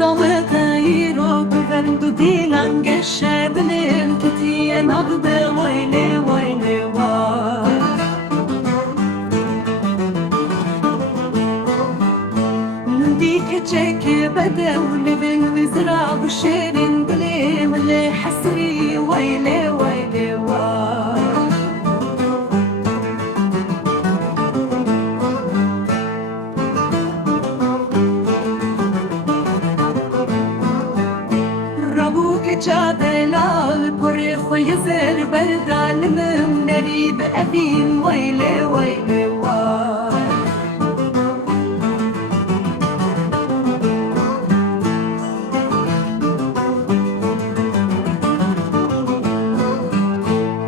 Tayro bevendu dilan geçedinin tutiye nagde vayne vayne var نديك جاكي بداولي بالمزرعة بشيرين بلي ولا حسري ويلي ويلي وار ربوك جادلال بري خيزر بردال من نريب أبين ويلي ويلي وار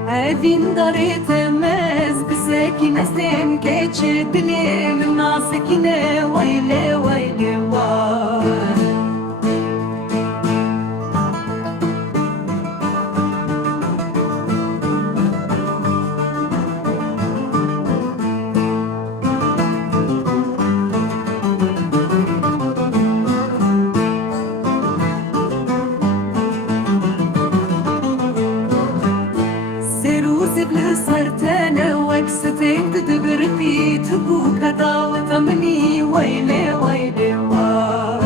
أبين داري تماز بساكنة سام كاتشي دلي من ناسكنة ويلي ويلي وار صرتنا وكستك تدبر في تبوك طاوة مني ويلي ويلي وار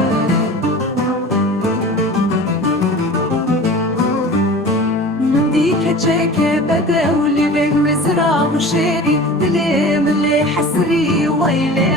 نديك جاك بداولي بين مزرعة وشاري دلي من اللي حسري ويلي